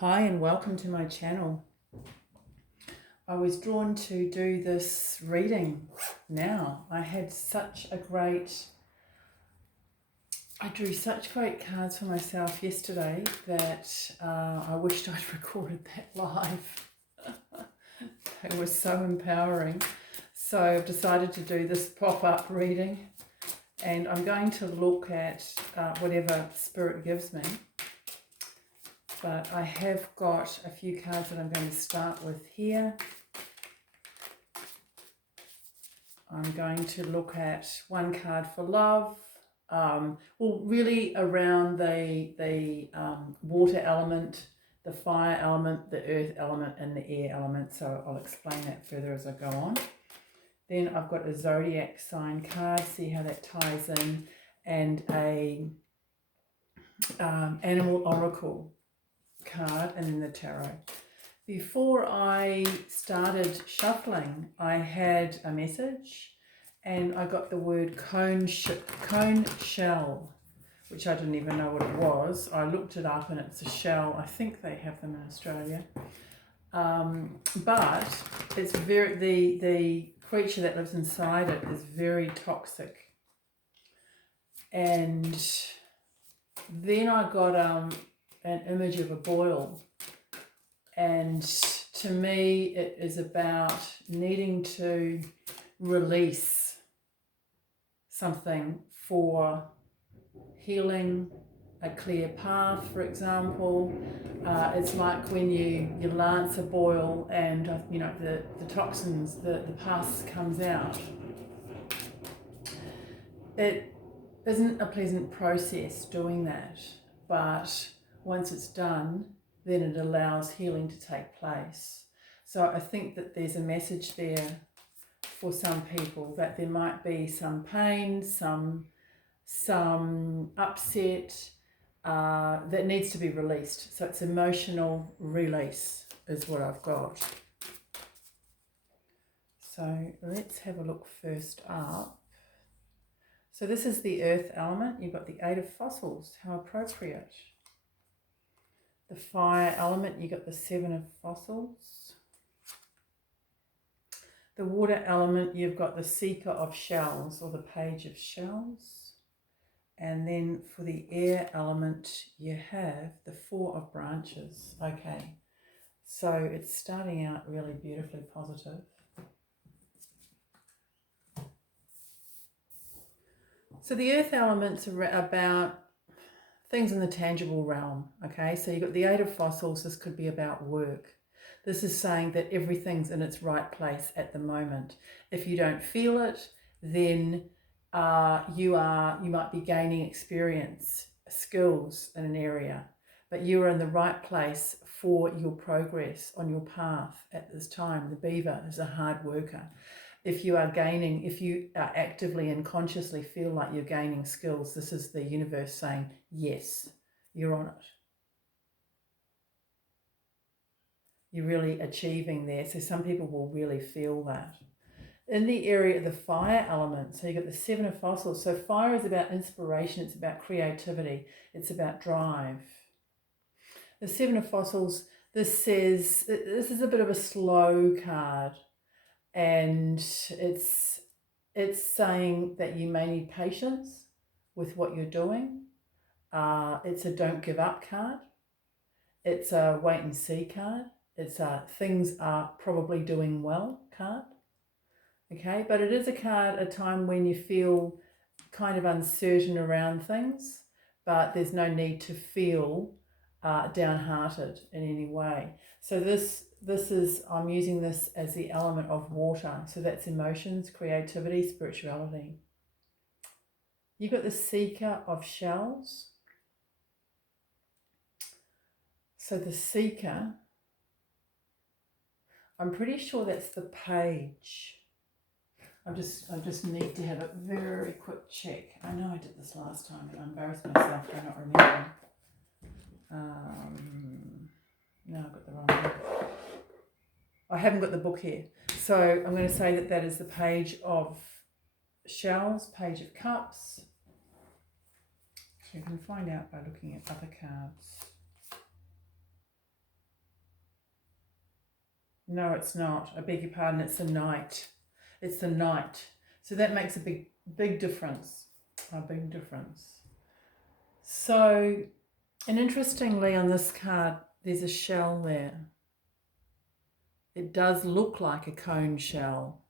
Hi and welcome to my channel. I was drawn to do this reading now. I drew such great cards for myself yesterday that I wished I'd recorded that live. It was so empowering. So I've decided to do this pop-up reading, and I'm going to look at whatever Spirit gives me. But I have got a few cards that I'm going to start with here. I'm going to look at one card for love. Really around the water element, the fire element, the earth element, and the air element. So I'll explain that further as I go on. Then I've got a zodiac sign card, see how that ties in, and a animal oracle card, and then the tarot. Before I started shuffling, I had a message and I got the word cone shell, which I didn't even know what it was. I looked it up and it's a shell. I think they have them in Australia. But it's the creature that lives inside it is very toxic. And then I got an image of a boil. And to me, it is about needing to release something for healing, a clear path, for example. It's like when you lance a boil and, the toxins, the pus comes out. It isn't a pleasant process doing that, but once it's done, then it allows healing to take place. So I think that there's a message there for some people that there might be some pain, some upset that needs to be released. So it's emotional release is what I've got. So let's have a look first up. So this is the earth element. You've got the 8 of fossils. How appropriate. The fire element, you got the 7 of fossils. The water element, you've got the seeker of shells, or the page of shells. And then for the air element, you have the 4 of branches. Okay, so it's starting out really beautifully positive. So the earth elements are about things in the tangible realm, okay? So you've got the 8 of fossils. This could be about work. This is saying that everything's in its right place at the moment. If you don't feel it, then you might be gaining experience, skills in an area, but you are in the right place for your progress on your path at this time. The beaver is a hard worker. If you are actively and consciously feel like you're gaining skills, this is the universe saying, yes, you're on it. You're really achieving there. So some people will really feel that. In the area of the fire element, so you've got the 7 of fossils. So fire is about inspiration. It's about creativity. It's about drive. The 7 of fossils, this says, this is a bit of a slow card. And it's saying that you may need patience with what you're doing. It's a don't give up card. It's a wait and see card. It's a things are probably doing well card. Okay, but it is a card, a time when you feel kind of uncertain around things, but there's no need to feel downhearted in any way. So this is, I'm using this as the element of water. So that's emotions, creativity, spirituality. You've got the seeker of shells. So the seeker, I'm pretty sure that's the page. I just need to have a very quick check. I know I did this last time and I embarrassed myself by not remembering. No, I've got the wrong book. I haven't got the book here. So I'm going to say that that is the page of shells, page of cups. So you can find out by looking at other cards. No, it's not. I beg your pardon. It's the Knight. It's the Knight. So that makes a big difference. A big difference. So, and interestingly on this card, there's a shell there. It does look like a cone shell.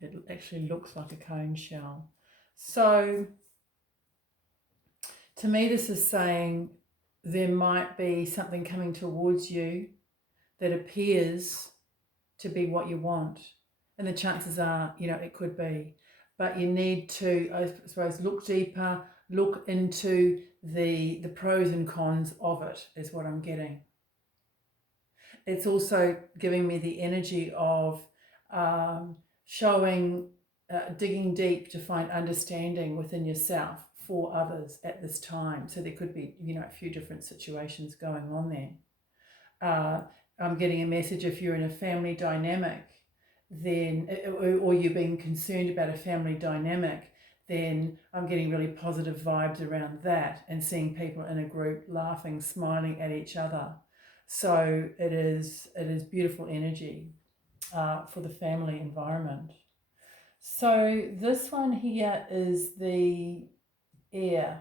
It actually looks like a cone shell. So, to me, this is saying there might be something coming towards you that appears to be what you want. And the chances are, it could be. But you need to, I suppose, look deeper, look into the pros and cons of it, is what I'm getting. It's also giving me the energy of digging deep to find understanding within yourself for others at this time. So there could be, a few different situations going on there. I'm getting a message if you're in a family dynamic, then, or you're being concerned about a family dynamic, then I'm getting really positive vibes around that and seeing people in a group laughing, smiling at each other. So it is beautiful energy for the family environment. So this one here is the air,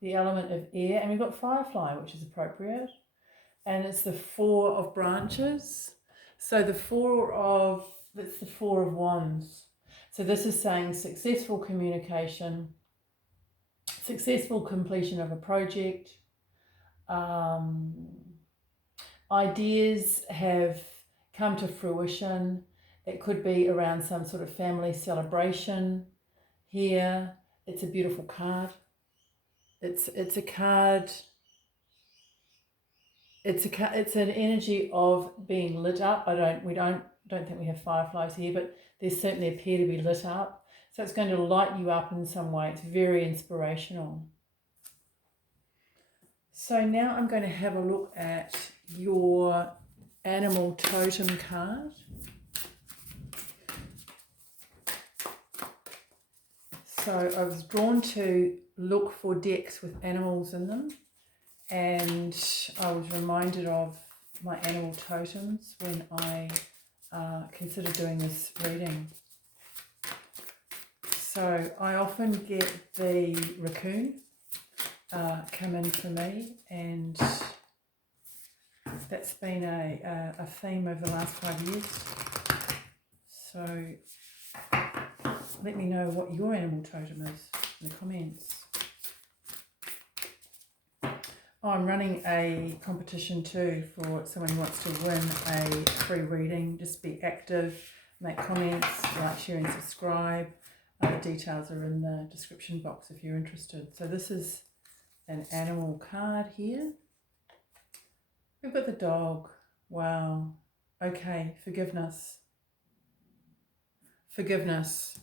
the element of air, and we've got firefly, which is appropriate. And it's the Four of Branches. So that's the Four of Wands. So this is saying successful communication, successful completion of a project, ideas have come to fruition. It could be around some sort of family celebration here. It's a beautiful card. It's a card. It's an energy of being lit up. We don't think we have fireflies here, but they certainly appear to be lit up. So it's going to light you up in some way. It's very inspirational. So now I'm going to have a look at your animal totem card. So I was drawn to look for decks with animals in them, and I was reminded of my animal totems when I considered doing this reading. So I often get the raccoon come in for me, and that's been a theme over the last 5 years. So let me know what your animal totem is in the comments. Oh, I'm running a competition too for someone who wants to win a free reading. Just be active, make comments, like, share and subscribe. The details are in the description box if you're interested. So this is an animal card here. We've got the dog. Wow. Okay, forgiveness. Forgiveness.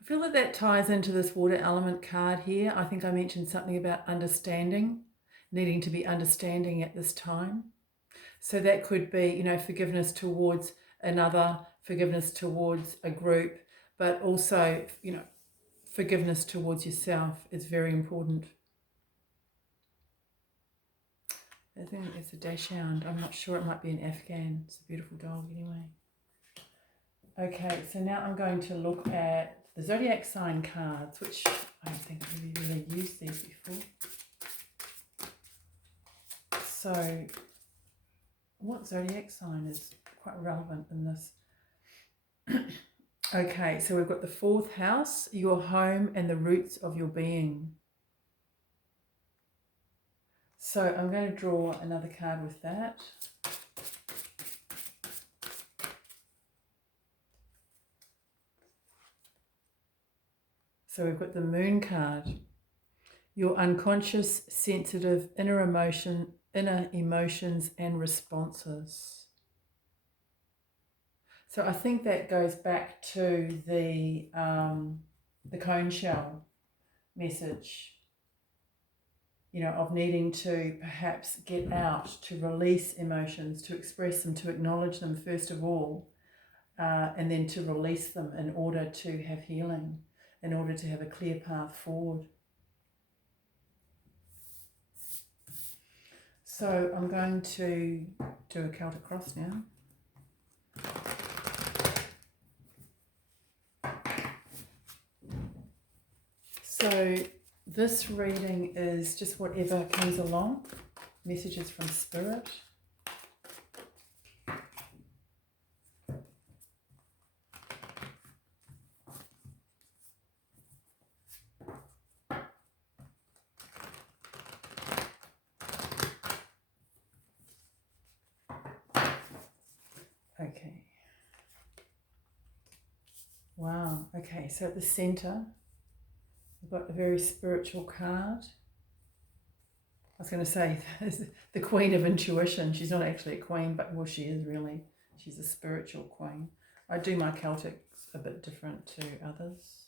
I feel that ties into this water element card here. I think I mentioned something about understanding, needing to be understanding at this time. So that could be, forgiveness towards another, forgiveness towards a group, but also, forgiveness towards yourself is very important. I think it's a dachshund. I'm not sure, it might be an Afghan. It's a beautiful dog anyway. Okay, so now I'm going to look at the zodiac sign cards, which I don't think I've really used these before. So what zodiac sign is quite relevant in this? Okay, so we've got the 4th house, your home and the roots of your being. So I'm going to draw another card with that. So we've got the Moon card, your unconscious, sensitive, inner emotions and responses. So I think that goes back to the cone shell message, of needing to perhaps get out, to release emotions, to express them, to acknowledge them first of all, and then to release them in order to have healing, in order to have a clear path forward. So I'm going to do a Celtic cross now. So this reading is just whatever comes along, messages from Spirit. Okay. Wow. Okay, so at the centre, we've got a very spiritual card. I was going to say the Queen of Intuition. She's not actually a queen, but well, she is really. She's a spiritual queen. I do my Celtics a bit different to others.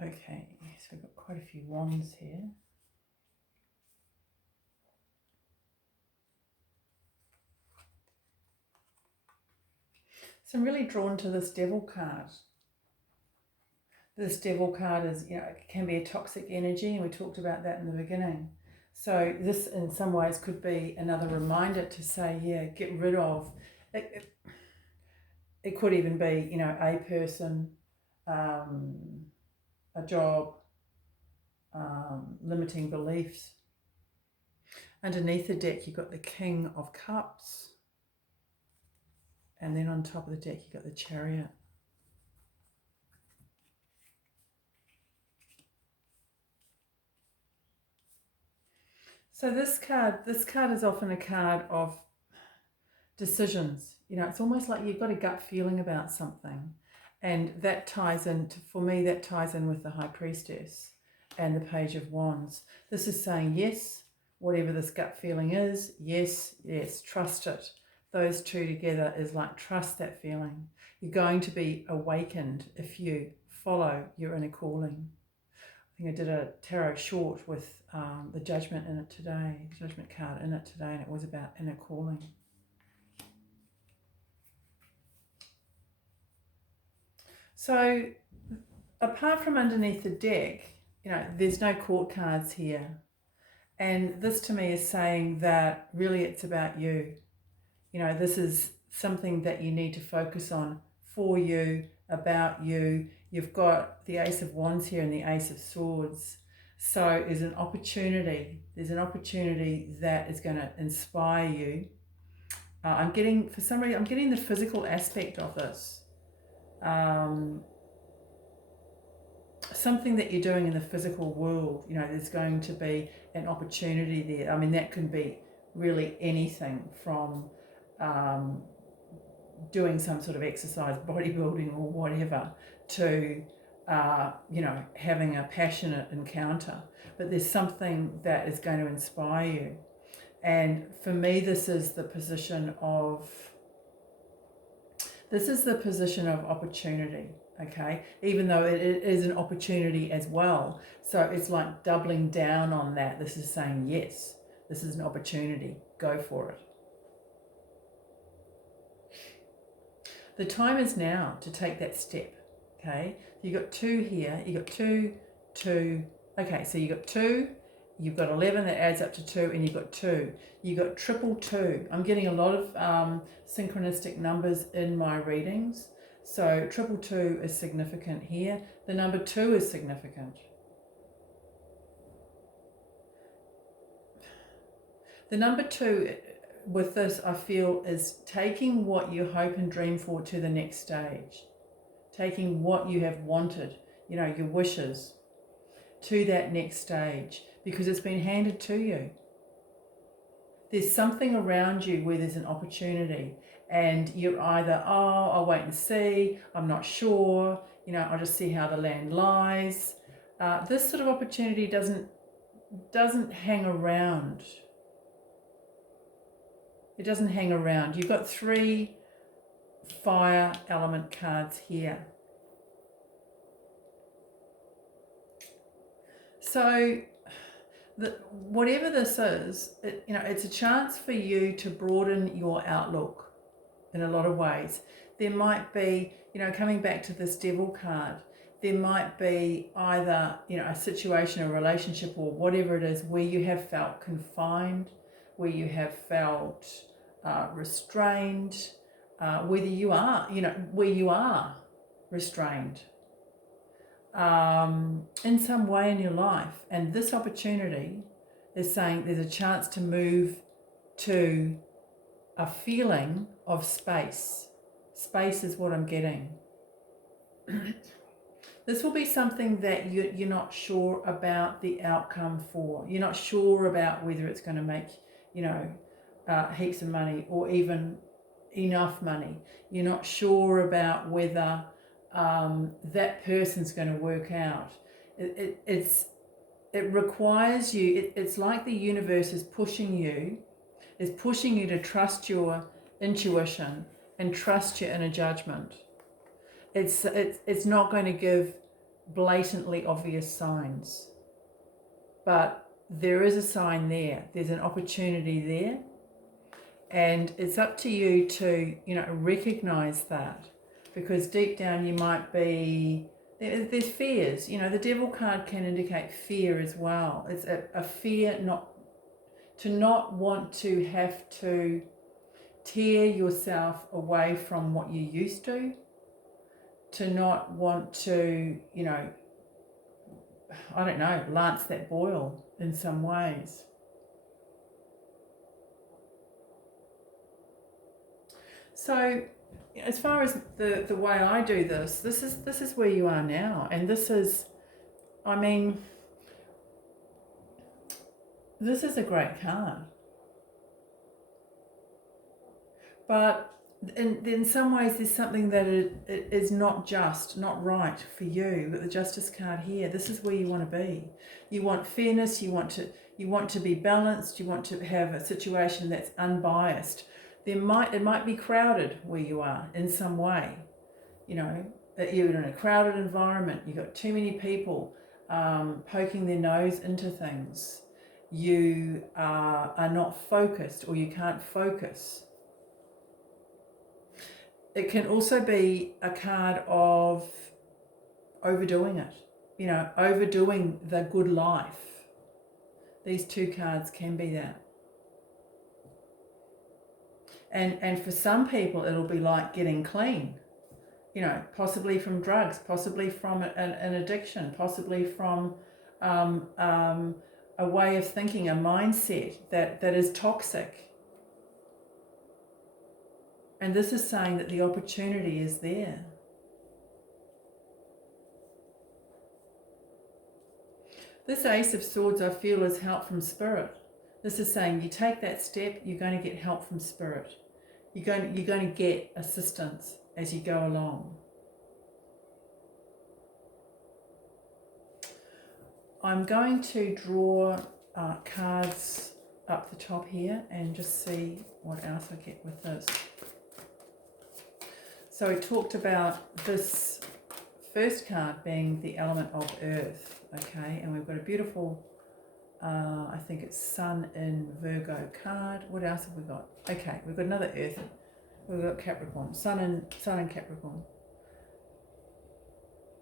Okay, so we've got quite a few wands here. So I'm really drawn to this Devil card. This Devil card is, it can be a toxic energy, and we talked about that in the beginning. So this in some ways could be another reminder to say, yeah, get rid of. It could even be, a person, a job, limiting beliefs. Underneath the deck, you've got the King of Cups. And then on top of the deck, you've got the Chariot. So this card is often a card of decisions. It's almost like you've got a gut feeling about something. And that ties in, for me, that ties in with the High Priestess and the Page of Wands. This is saying, yes, whatever this gut feeling is, yes, trust it. Those two together is like, trust that feeling. You're going to be awakened if you follow your inner calling. I think I did a tarot short with the Judgment in it today, Judgment card in it today, and it was about inner calling. So apart from underneath the deck, there's no court cards here. And this to me is saying that really it's about you. This is something that you need to focus on for you, about you. You've got the Ace of Wands here and the Ace of Swords. So there's an opportunity. There's an opportunity that is going to inspire you. I'm getting the physical aspect of this. Something that you're doing in the physical world, there's going to be an opportunity there. I mean, that can be really anything from doing some sort of exercise, bodybuilding or whatever, to having a passionate encounter. But there's something that is going to inspire you. And for me, this is the position of opportunity. Okay, even though it is an opportunity as well. So it's like doubling down on that. This is saying, yes, this is an opportunity. Go for it. The time is now to take that step. Okay, you've got 2 here. You've got 2, 2. Okay, so you've got 2. You've got 11 that adds up to 2, and you've got 2. You've got triple 2. I'm getting a lot of synchronistic numbers in my readings. So triple 2 is significant here. The number 2 is significant. The number 2 with this, I feel, is taking what you hope and dream for to the next stage. Taking what you have wanted, your wishes, to that next stage, because it's been handed to you. There's something around you where there's an opportunity, and you're either, I'll wait and see, I'm not sure, I'll just see how the land lies. This sort of opportunity doesn't hang around. It doesn't hang around. You've got 3 fire element cards here. So whatever this is, it's a chance for you to broaden your outlook in a lot of ways. There might be, coming back to this devil card, there might be either, a situation, a relationship, or whatever it is, where you have felt confined, where you have felt restrained, where you are restrained in some way in your life. And this opportunity is saying there's a chance to move to a feeling of space. Space is what I'm getting. This will be something that you're not sure about the outcome for. You're not sure about whether it's going to make, heaps of money or even enough money. You're not sure about whether that person's going to work out. It requires you. It's like the universe is pushing you to trust your intuition and trust your inner judgment. It's not going to give blatantly obvious signs, but there is a sign there. There's an opportunity there, and it's up to you to recognize that, because deep down you might be there's fears. The devil card can indicate fear as well. It's a fear not want to have to tear yourself away from what you used to not want to, lance that boil in some ways. So as far as the way I do this is where you are now. And this is a great card. But in some ways there's something that it is not right for you. With the Justice card here, this is where you want to be. You want fairness, you want to be balanced, you want to have a situation that's unbiased. It might be crowded where you are in some way. That you're in a crowded environment, you've got too many people poking their nose into things. You are not focused, or you can't focus. It can also be a card of overdoing it, overdoing the good life. These two cards can be that. And for some people, it'll be like getting clean, possibly from drugs, possibly from an addiction, possibly from a way of thinking, a mindset that is toxic. And this is saying that the opportunity is there. This Ace of Swords, I feel, is help from Spirit. This is saying you take that step, you're going to get help from Spirit. You're going to get assistance as you go along. I'm going to draw cards up the top here and just see what else I get with this. So we talked about this first card being the element of earth, okay? And we've got a beautiful, I think it's Sun in Virgo card. What else have we got? Okay, we've got another earth. We've got Capricorn, Sun in Capricorn.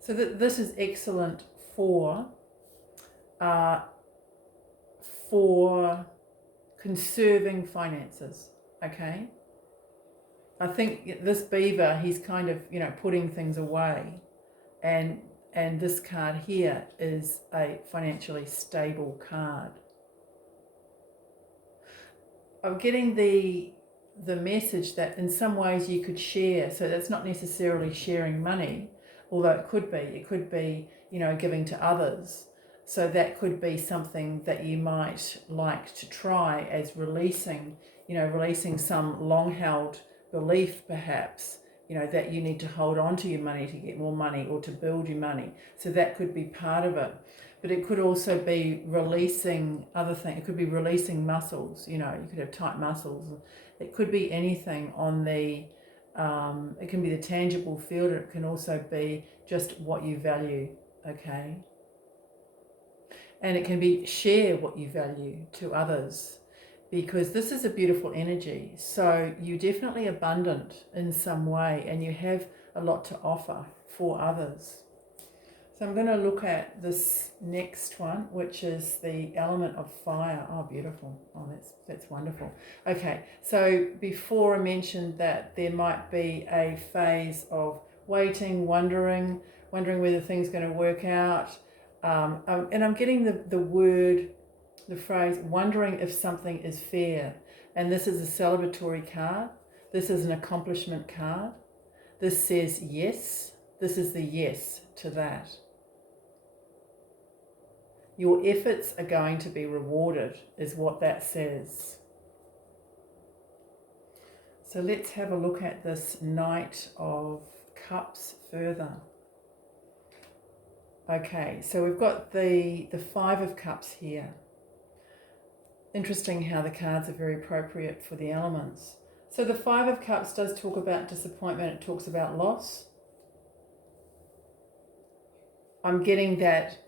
So this is excellent for conserving finances, okay? I think this beaver, he's kind of, putting things away. And this card here is a financially stable card. I'm getting the message that in some ways you could share. So that's not necessarily sharing money, although it could be, giving to others. So that could be something that you might like to try as releasing some long-held belief, perhaps, that you need to hold on to your money to get more money or to build your money. So that could be part of it. But it could also be releasing other things. It could be releasing muscles, you could have tight muscles. It could be anything on the, it can be the tangible field. It can also be just what you value, okay? And it can be share what you value to others, because this is a beautiful energy. So you're definitely abundant in some way and you have a lot to offer for others. So I'm going to look at this next one, which is the element of fire. Oh, beautiful. Oh, that's wonderful. Okay, so before I mentioned that there might be a phase of waiting, wondering whether things are going to work out. And I'm getting the phrase, wondering if something is fair. And this is a celebratory card. This is an accomplishment card. This says yes. This is the yes to that. Your efforts are going to be rewarded, is what that says. So let's have a look at this Knight of Cups further. Okay, so we've got the Five of Cups here. Interesting how the cards are very appropriate for the elements. So the Five of Cups does talk about disappointment. It talks about loss. I'm getting that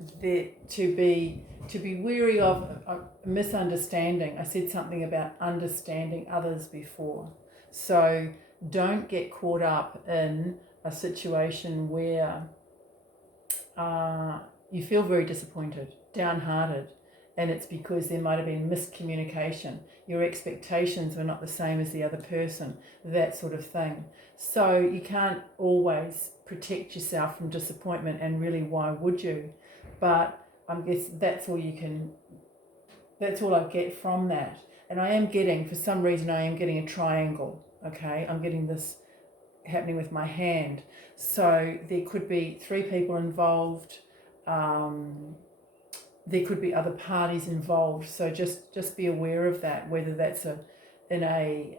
to be wary of a misunderstanding. I said something about understanding others before. So don't get caught up in a situation where you feel very disappointed, downhearted, and it's because there might have been miscommunication. Your expectations were not the same as the other person, that sort of thing. So you can't always protect yourself from disappointment, and really, why would you? But I guess that's all I get from that. And I am getting, for some reason, I am getting a triangle, okay? I'm getting this happening with my hand. So there could be three people involved. There could be other parties involved. So just be aware of that, whether that's in a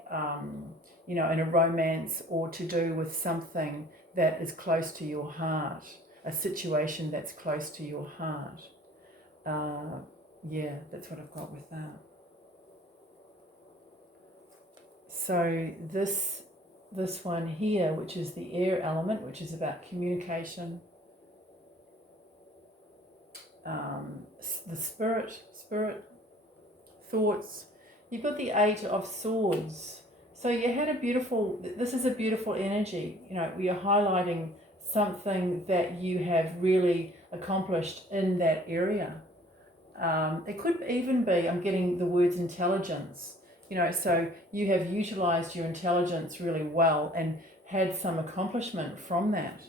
romance, or to do with something that is close to your heart, a situation that's close to your heart. Yeah, that's what I've got with that. So this one here, which is the air element, which is about communication, the spirit, thoughts. You've got the Eight of Swords. So you had this is a beautiful energy. You're highlighting something that you have really accomplished in that area. It could even be, I'm getting the words intelligence. So you have utilized your intelligence really well and had some accomplishment from that.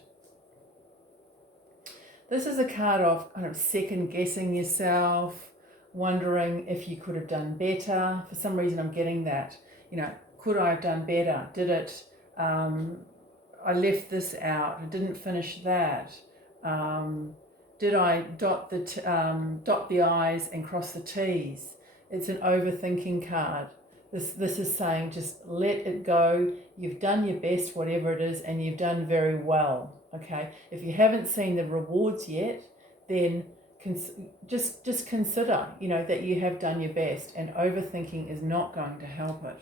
This is a card of kind of second guessing yourself, wondering if you could have done better. For some reason I'm getting that, could I have done better? Did it, I left this out, I didn't finish that. Did I dot the I's and cross the T's? It's an overthinking card. This is saying just let it go. You've done your best, whatever it is, and you've done very well. Okay. If you haven't seen the rewards yet, then just consider, that you have done your best, and overthinking is not going to help it.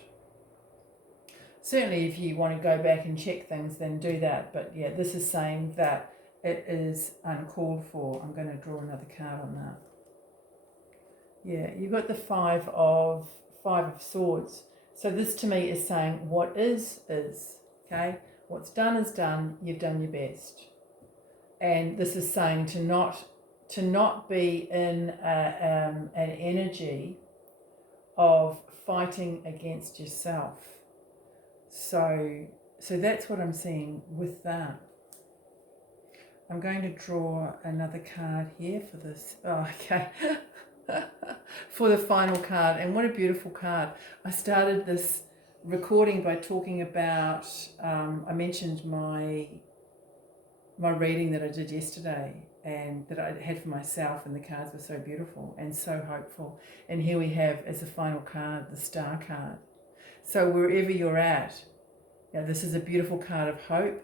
Certainly, if you want to go back and check things, then do that. But yeah, this is saying that it is uncalled for. I'm going to draw another card on that. Yeah, you've got the Five of Swords. So this to me is saying what is, okay? What's done is done. You've done your best. And this is saying to not be in an energy of fighting against yourself. So that's what I'm seeing with that. I'm going to draw another card here for this. Oh, okay. For the final card. And what a beautiful card. I started this recording by talking about, I mentioned my reading that I did yesterday and that I had for myself, and the cards were so beautiful and so hopeful. And here we have as the final card, the Star card. So wherever you're at, this is a beautiful card of hope.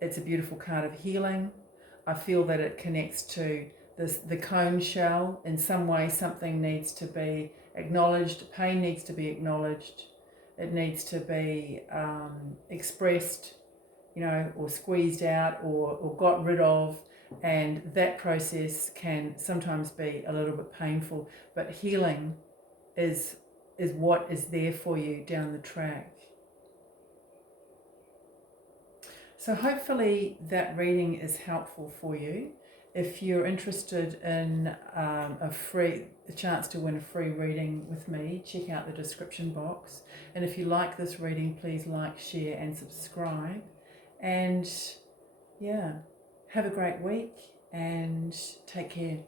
It's a beautiful card of healing. I feel that it connects to the cone shell. In some way, something needs to be acknowledged. Pain needs to be acknowledged. It needs to be expressed, or squeezed out, or got rid of. And that process can sometimes be a little bit painful, but healing is what is there for you down the track. So hopefully that reading is helpful for you. If you're interested in a chance to win a free reading with me, check out the description box. And if you like this reading, please like, share and subscribe. And yeah, have a great week and take care.